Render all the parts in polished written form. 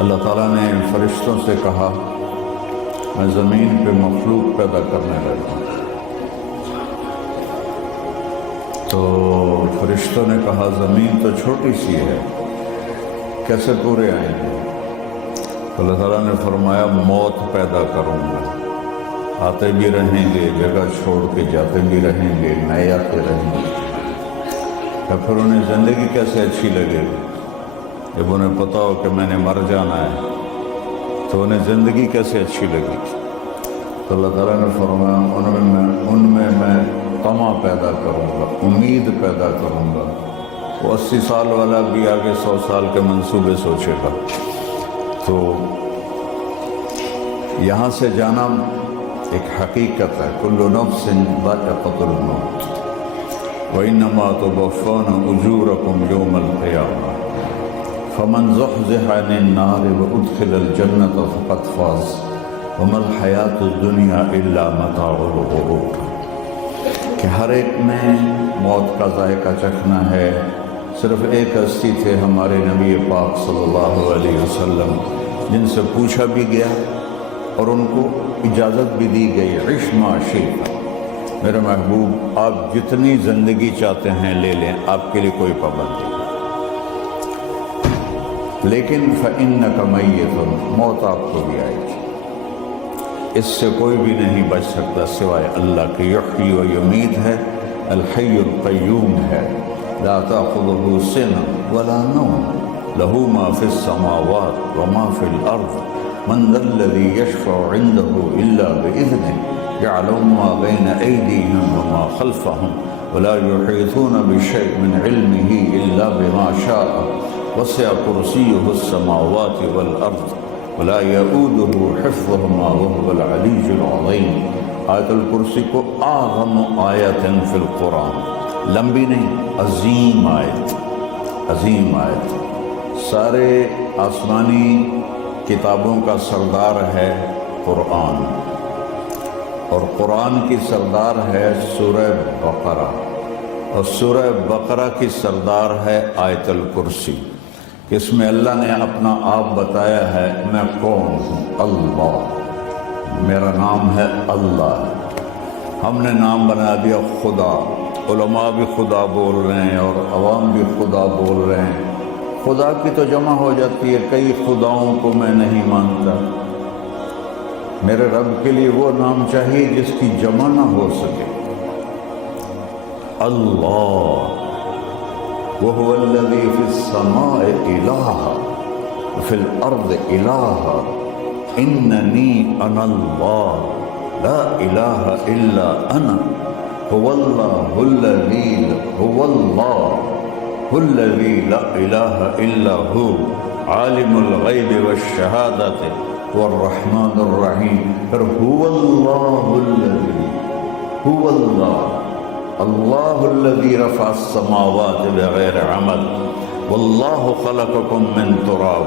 اللہ تعالیٰ نے فرشتوں سے کہا میں زمین پہ مخلوق پیدا کرنے لگا، تو فرشتوں نے کہا زمین تو چھوٹی سی ہے، کیسے پورے آئیں گے؟ اللہ تعالیٰ نے فرمایا موت پیدا کروں گا، آتے بھی رہیں گے، جگہ چھوڑ کے جاتے بھی رہیں گے، نئے آتے رہیں گے۔ یا پھر انہیں زندگی کیسے اچھی لگے گی؟ جب انہیں پتہ ہو کہ میں نے مر جانا ہے تو انہیں زندگی کیسے اچھی لگے گی؟ تو اللہ تعالیٰ نے فرمایا ان میں میں طمع پیدا کروں گا، امید پیدا کروں گا۔ وہ 80 سال والا بھی آگے 100 سال کے منصوبے سوچے گا۔ تو یہاں سے جانا ایک حقیقت ہے، کل نفس ذائقۃ الموت وإنما توفون أجوركم يوم القيامة فمن زحزح عن النار وأدخل الجنة فقد فاز وما الحياة الدنيا إلا متاع الغرور۔ کہ ہر ایک نے موت کا ذائقہ چکھنا ہے۔ صرف ایک ہستی تھے ہمارے نبی پاک صلی اللہ علیہ وسلم، جن سے پوچھا بھی گیا اور ان کو اجازت بھی دی گئی، عش ما شئت، میرے محبوب آپ جتنی زندگی چاہتے ہیں لے لیں، آپ کے لیے کوئی پابندی نہیں، لیکن فإنک میت، موت آپ کو بھی آئے گی، اس سے کوئی بھی نہیں بچ سکتا سوائے اللہ کے۔ یحیی و یمیت ہے، الحی القیوم ہے، لا تأخذہ سنۃ ولا نوم، لہ ما فی السماوات وما فی الارض، من ذا الذی یشفع عندہ الا بإذنہ، يعلم ما بين أيديهم وما خلفهم ولا يحيطون بشيء من علمه إلا بما شاء وسع كرسيه السماوات والأرض ولا يؤوده حفظهما وهو العلي العظيم۔ آیت الکرسی کو اعظم آیت فی القرآن، لمبی نہیں، عظیم آیت، عظیم آیت۔ سارے آسمانی کتابوں کا سردار ہے قرآن، اور قرآن کی سردار ہے سورہ بقرہ، اور سورہ بقرہ کی سردار ہے آیت الکرسی۔ اس میں اللہ نے اپنا آپ بتایا ہے، میں کون ہوں؟ اللہ، میرا نام ہے اللہ۔ ہم نے نام بنا دیا خدا، علماء بھی خدا بول رہے ہیں اور عوام بھی خدا بول رہے ہیں۔ خدا کی تو جمع ہو جاتی ہے، کئی خداؤں کو میں نہیں مانتا۔ میرے رب کے لیے وہ نام چاہیے جس کی جمع نہ ہو سکے۔ اللہ، وہو الذی فی السماء الہ وفی الارض الہ اننی انا اللہ لا الہ الا انا هو اللہ الذی لا الہ الا ہو عالم الغیب والشہادۃ والرحمن الرحیم۔ پھر هو اللہ الذی، هو اللہ، اللہ الذی رفع السماوات بغیر عمد واللہ خلقکم من تراب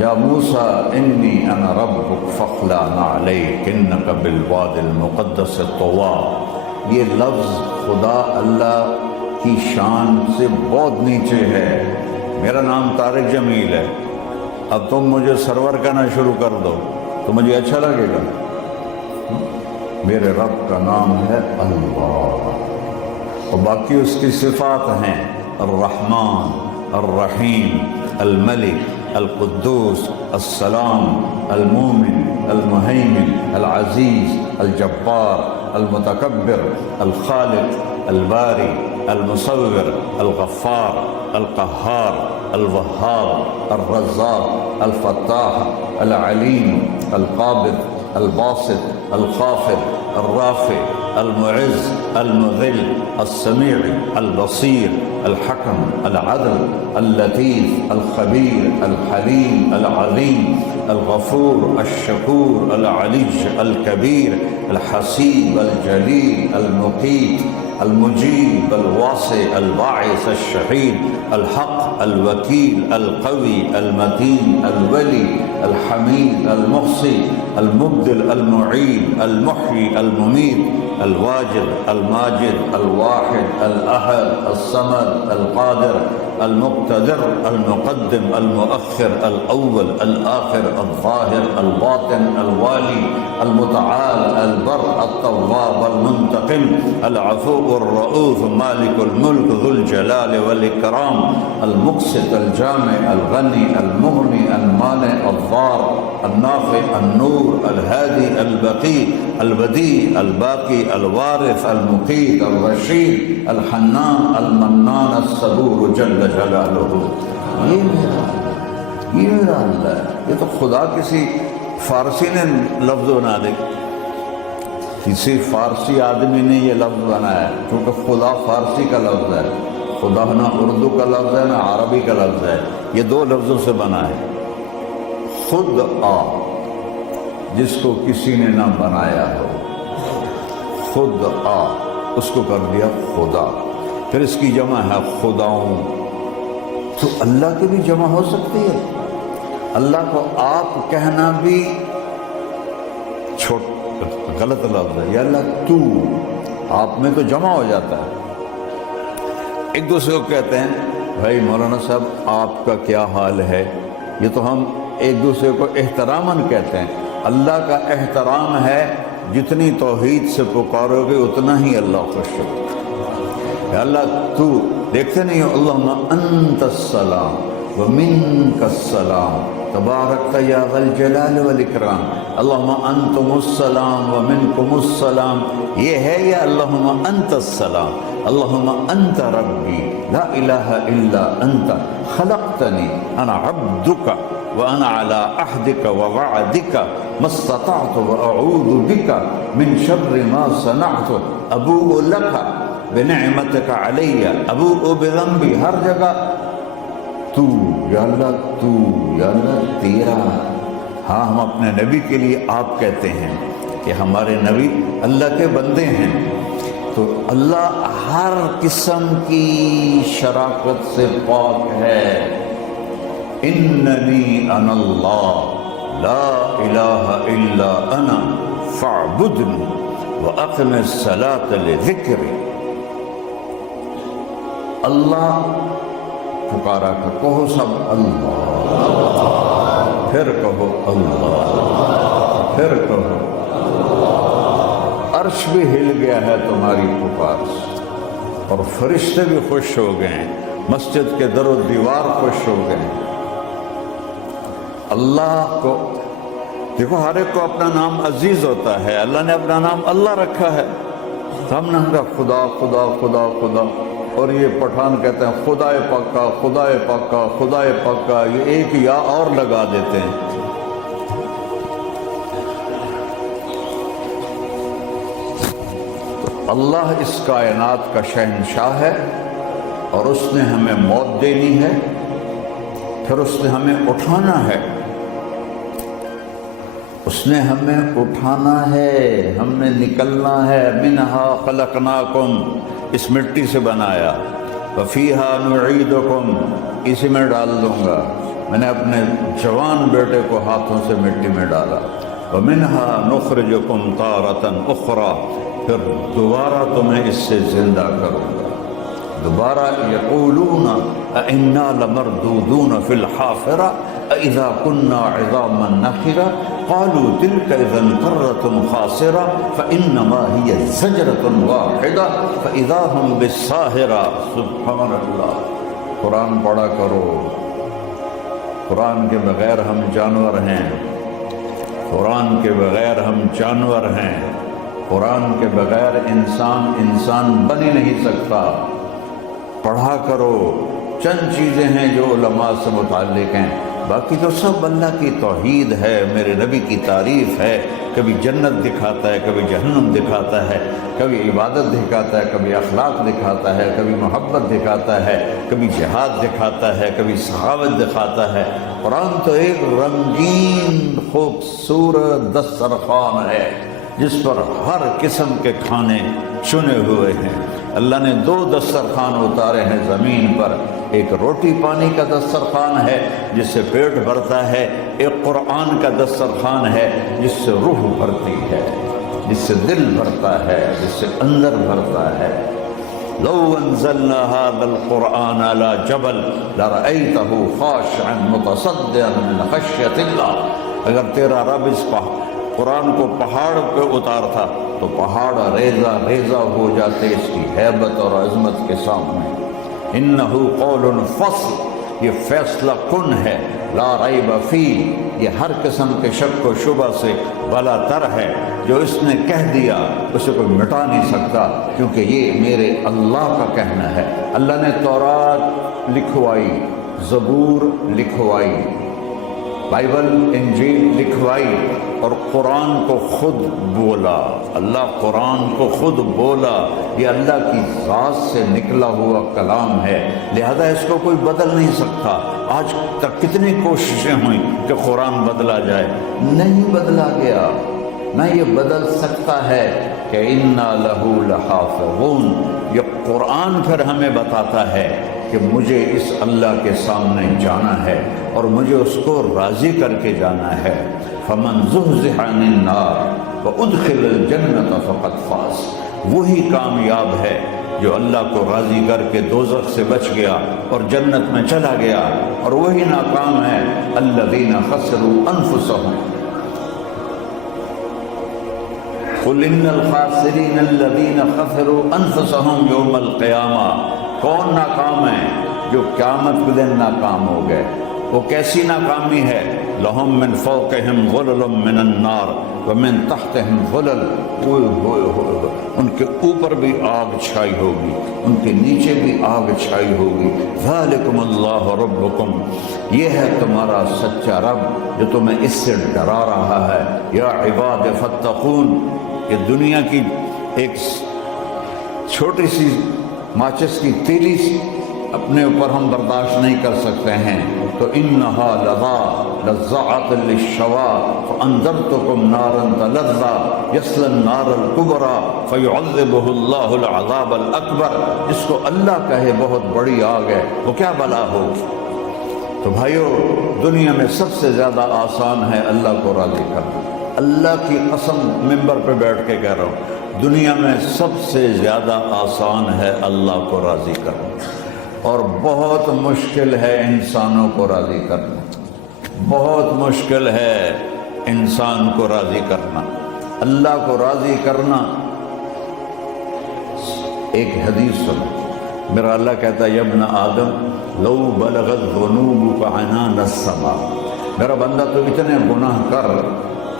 یا موسیٰ انی انا ربک فاخلع نعلیک انک بالوادی المقدس طویٰ۔ یہ لفظ خدا اللہ کی شان سے بہت نیچے ہے۔ میرا نام طارق جمیل ہے، اب تم مجھے سرور کہنا شروع کر دو تو مجھے اچھا لگے گا؟ میرے رب کا نام ہے اللہ، اور باقی اس کی صفات ہیں الرحمن، الرحیم، الملک، القدوس، السلام، المومن، المہیمن، العزیز، الجبار، المتکبر، الخالق، الباری، المصور، الغفار، القہار، الوہاب، الرزاق، الفتاح، العلیم، القابض، الباسط، الخافض، الرافع، المعز، المذل، السمیع، البصیر، الحکم، العدل، اللطیف، الخبیر، الحلیم، العلیم، الغفور، الشکور، العلی، الکبیر، الحسیب، الجلیل، المقیت، المجیب، الواسع، الباعث، الشہید، الحق، الوکیل، القوی، المتین، الولی، الحمید، المحصی، المبدل، المعید، المحیی، الممیت، الواجد، الماجد، الواحد، الأحد، الصمد، القادر، المقتدر المقدم المؤخر الأول الآخر الظاهر الباطن الوالي المتعال البر التواب المنتقم العفو الرؤوف مالك الملك ذو الجلال والإكرام المقسط الجامع الغني المغني المانع الضار النافع النور الهادي البقي البديع الباقي الوارث المقيت الرشيد الحنان المنان الصبور جل جلالہ. یہ میرا اللہ ہے. یہ تو خدا کسی فارسی نے لفظ بنا دے، کسی فارسی آدمی نے یہ لفظ بنایا ہے، کیونکہ خدا فارسی کا لفظ ہے، خدا نہ اردو کا لفظ ہے نہ عربی کا لفظ ہے، یہ دو لفظوں سے بنا ہے. خود آ جس کو کسی نے نہ بنایا ہو، خود آ اس کو کر دیا خدا. پھر اس کی جمع ہے خداؤں. تو اللہ کی بھی جمع ہو سکتی ہے. اللہ کو آپ کہنا بھی غلط لفظ ہے. یا اللہ تو، آپ میں تو جمع ہو جاتا ہے. ایک دوسرے کو کہتے ہیں بھائی مولانا صاحب آپ کا کیا حال ہے، یہ تو ہم ایک دوسرے کو احتراماً کہتے ہیں. اللہ کا احترام ہے جتنی توحید سے پکارو گے اتنا ہی اللہ خوش ہوگا. یا اللہ تو، دیکھتے نہیں ہو اللہم انت السلام ومنک السلام تبارکت یا ذا الجلال والاکرام. اللہم انتم السلام ومنکم السلام، یہ ہے یا اللہم انت السلام. اللہم انت ربی لا الہ الا انت خلقتنی انا عبدک وانا على عهدك ووعدك ما استطعت واعوذ بك من شر ما صنعت ابوء لك بنعمتك علي ابوء بذنبي. ہر جگہ تو، یا اللہ تو، یا اللہ تیرا. ہاں ہم اپنے نبی کے لیے آپ کہتے ہیں کہ ہمارے نبی اللہ کے بندے ہیں. تو اللہ ہر قسم کی شراکت سے پاک ہے. اننی انا اللہ لا الہ الا انا فاعبدنی واقم الصلاۃ لذکری. اللہ پکارا کر، کہو سب اللہ، پھر کہو اللہ، پھر کہو. عرش بھی ہل گیا ہے تمہاری پکار سے، اور فرشتے بھی خوش ہو گئے ہیں، مسجد کے در و دیوار خوش ہو گئے ہیں. اللہ کو دیکھو، ہر ایک کو اپنا نام عزیز ہوتا ہے. اللہ نے اپنا نام اللہ رکھا ہے. ہم نے کہا خدا خدا خدا خدا، اور یہ پٹھان کہتے ہیں خدا پاکا خدا پاکا خدا پاکا، یہ ایک یا اور لگا دیتے ہیں. اللہ اس کائنات کا شہنشاہ ہے، اور اس نے ہمیں موت دینی ہے، پھر اس نے ہمیں اٹھانا ہے. اس نے ہمیں اٹھانا ہے، ہم نے نکلنا ہے. منہا خلقناکم، اس مٹی سے بنایا. وفیہا نعیدکم، اسی میں ڈال دوں گا. میں نے اپنے جوان بیٹے کو ہاتھوں سے مٹی میں ڈالا. ومنہا نخرجکم تارۃ اخری، پھر دوبارہ تمہیں اس سے زندہ کروں گا. دوبارہ یقولون اِنَّا لَمَرْدُودُونَ فِي الْحَافِرَةِ اِذَا كُنَّا عِظَامًا نَخِرَةً قَالُوا تِلْكَ إِذًا كَرَّةٌ خَاسِرَةٌ فَإِنَّمَا هِيَ زَجْرَةٌ وَاحِدَةٌ فَإِذَا هُمْ بِالسَّاهِرَةِ. سبحان اللہ. قرآن پڑھا کرو. قرآن کے بغیر ہم جانور ہیں، قرآن کے بغیر ہم جانور ہیں، قرآن کے بغیر انسان بن ہی نہیں سکتا. پڑھا کرو. چند چیزیں ہیں جو علماء سے متعلق ہیں، باقی تو سب اللہ کی توحید ہے، میرے نبی کی تعریف ہے. کبھی جنت دکھاتا ہے، کبھی جہنم دکھاتا ہے، کبھی عبادت دکھاتا ہے، کبھی اخلاق دکھاتا ہے، کبھی محبت دکھاتا ہے، کبھی جہاد دکھاتا ہے، کبھی سخاوت دکھاتا ہے. قرآن تو ایک رنگین خوبصورت دسترخوان ہے جس پر ہر قسم کے کھانے چنے ہوئے ہیں. اللہ نے 2 دسترخوان اتارے ہیں زمین پر. ایک روٹی پانی کا دسترخوان ہے جس سے پیٹ بھرتا ہے، ایک قرآن کا دسترخوان ہے جس سے روح بھرتی ہے، جس سے دل بھرتا ہے، جس سے اندر بھرتا ہے. لو انزلنا هذا القرآن على جبل لرأيته خاشعا متصدعا من خشية الله، اگر تیرا رب اس قرآن کو پہاڑ پہ اتارتا تو پہاڑ ریزہ ریزہ ہو جاتے اس کی ہیبت اور عظمت کے سامنے۔ انہ قول فصل، یہ فیصلہ کن ہے، لا ریب فیہ، یہ ہر قسم کے شک و شبہ سے بلا تر ہے۔ جو اس نے کہہ دیا اسے کوئی مٹا نہیں سکتا، کیونکہ یہ میرے اللہ کا کہنا ہے۔ اللہ نے تورات لکھوائی، زبور لکھوائی، بائبل انجیل لکھوائی، اور قرآن کو خود بولا۔ اللہ قرآن کو خود بولا، یہ اللہ کی ذات سے نکلا ہوا کلام ہے، لہذا اس کو کوئی بدل نہیں سکتا۔ آج تک کتنی کوششیں ہوئیں کہ قرآن بدلا جائے، نہیں بدلا گیا، نہ یہ بدل سکتا ہے کہ اِنَّا لَهُ لَحَافِظُونَ۔ یہ قرآن پھر ہمیں بتاتا ہے کہ مجھے اس اللہ کے سامنے جانا ہے اور مجھے اس کو راضی کر کے جانا ہے۔ فَمَنْ زُحْزِحَ عَنِ النَّارِ وَأُدْخِلَ الْجَنَّةَ فَقَدْ فَازَ، وہی کامیاب ہے جو اللہ کو راضی کر کے دوزخ سے بچ گیا اور جنت میں چلا گیا، اور وہی ناکام ہے الَّذِينَ خَسِرُوا أَنفُسَهُمْ۔ قُلْ إِنَّ الْخَاسِرِينَ الَّذِينَ خَسِرُوا أَنفُسَهُمْ يَوْمَ الْقِيَامَةِ۔ کون ناکام ہے؟ جو قیامت کے دن ناکام ہو گئے۔ وہ کیسی ناکامی ہے؟ لَهُم مِّن فَوْقِهِمْ ظُلُلٌ مِّنَ النَّارِ وَمِن تَحْتِهِمْ ظُلُلٌ، ان کے اوپر بھی آگ چھائی ہوگی، ان کے نیچے بھی آگ چھائی ہوگی۔ ذَلِكُمُ اللَّهُ رَبُّكُمْ، یہ ہے تمہارا سچا رب جو تمہیں اس سے ڈرا رہا ہے۔ یا عباد فاتقون، یہ دنیا کی ایک چھوٹی سی ماچس کی تیلی اپنے اوپر ہم برداشت نہیں کر سکتے ہیں، تو انہا لظى نزاعۃ للشوا فانذرتکم نارا تلظى یصلی النار الکبری فیعذبہ اللہ العذاب الاکبر۔ جس کو اللہ کہے بہت بڑی آگ ہے، وہ کیا بلا ہوگی؟ تو بھائیو، دنیا میں سب سے زیادہ آسان ہے اللہ کو راضی کرنا۔ اللہ کی قسم ممبر پہ بیٹھ کے کہہ رہا ہوں، دنیا میں سب سے زیادہ آسان ہے اللہ کو راضی کرنا، اور بہت مشکل ہے انسانوں کو راضی کرنا، بہت مشکل ہے انسان کو راضی کرنا۔ اللہ کو راضی کرنا، ایک حدیث سنو، میرا اللہ کہتا ہے یا ابن آدم لو بلغت ذنوبک عنان السماء، میرا بندہ تو اتنے گناہ کر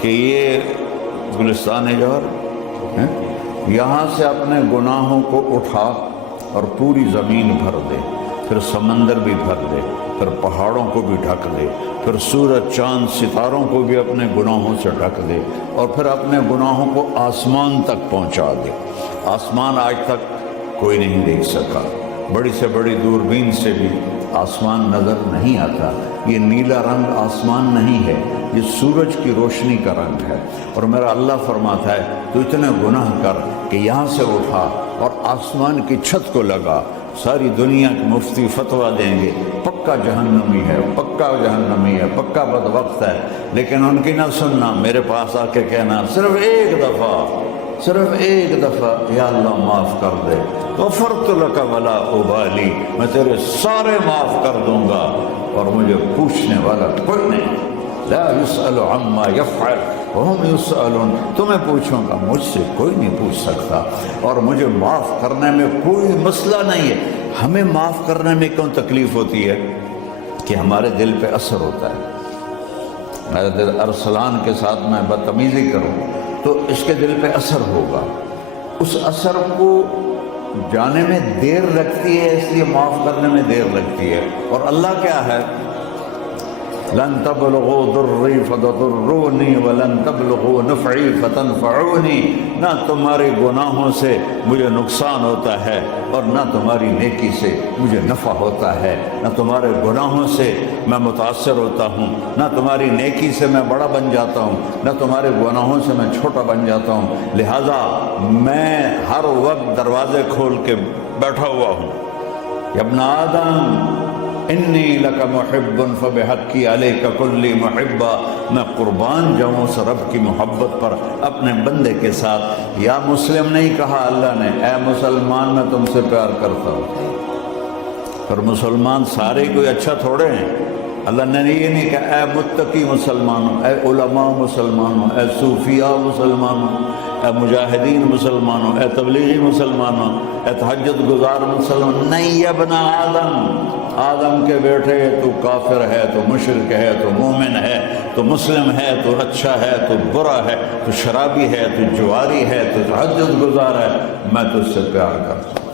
کہ یہ گلستان جوہر یہاں سے اپنے گناہوں کو اٹھا اور پوری زمین بھر دے، پھر سمندر بھی بھر دے، پھر پہاڑوں کو بھی ڈھک دے، پھر سورج چاند ستاروں کو بھی اپنے گناہوں سے ڈھک دے، اور پھر اپنے گناہوں کو آسمان تک پہنچا دے۔ آسمان آج تک کوئی نہیں دیکھ سکا، بڑی سے بڑی دوربین سے بھی آسمان نظر نہیں آتا۔ یہ نیلا رنگ آسمان نہیں ہے، یہ سورج کی روشنی کا رنگ ہے۔ اور میرا اللہ فرماتا ہے تو اتنے گناہ کر کہ یہاں سے اٹھا اور آسمان کی چھت کو لگا، ساری دنیا کے مفتی فتویٰ دیں گے پکا جہنمی ہے، پکا جہنمی ہے، پکا بدبخت ہے، لیکن ان کی نہ سننا، میرے پاس آ کے کہنا صرف ایک دفعہ یا اللہ معاف کر دے، غفرت لک ولا ابالی، میں تیرے سارے معاف کر دوں گا اور مجھے پوچھنے والا کوئی نہیں۔ لا يسأل عما يفعل وهم يسألون، تمہیں پوچھوں گا، مجھ سے کوئی نہیں پوچھ سکتا، اور مجھے معاف کرنے میں کوئی مسئلہ نہیں ہے۔ ہمیں معاف کرنے میں کیوں تکلیف ہوتی ہے؟ کہ ہمارے دل پہ اثر ہوتا ہے۔ میرے دل ارسلان کے ساتھ میں بدتمیزی کروں تو اس کے دل پہ اثر ہوگا، اس اثر کو جانے میں دیر لگتی ہے، اس لیے معاف کرنے میں دیر لگتی ہے۔ اور اللہ کیا ہے؟ لن تبلغوا ضری فتضرونی ولن تبلغوا نفعی فتنفعونی، نہ تمہارے گناہوں سے مجھے نقصان ہوتا ہے اور نہ تمہاری نیکی سے مجھے نفع ہوتا ہے، نہ تمہارے گناہوں سے میں متاثر ہوتا ہوں، نہ تمہاری نیکی سے میں بڑا بن جاتا ہوں، نہ تمہارے گناہوں سے میں چھوٹا بن جاتا ہوں، لہذا میں ہر وقت دروازے کھول کے بیٹھا ہوا ہوں۔ یا ابن آدم، انی لک محب فبحقی علیک کلی محبہ، میں قربان جاؤں اس رب کی محبت پر اپنے بندے کے ساتھ۔ یا مسلم نہیں کہا اللہ نے، اے مسلمان میں تم سے پیار کرتا ہوں۔ پر مسلمان سارے کوئی اچھا تھوڑے ہیں، اللہ نے یہ نہیں کہا اے متقی مسلمانوں، اے علماء مسلمانوں، اے صوفیاء مسلمانوں، اے مجاہدین مسلمانوں، اے تبلیغی مسلمانوں، اے تہجد گزار مسلمان، نہیں یا ابن آدم کے بیٹے، تو کافر ہے، تو مشرک ہے، تو مومن ہے، تو مسلم ہے، تو اچھا ہے، تو برا ہے، تو شرابی ہے، تو جواری ہے، تو تہجد گزار ہے، میں تجھ سے پیار کرتا ہوں۔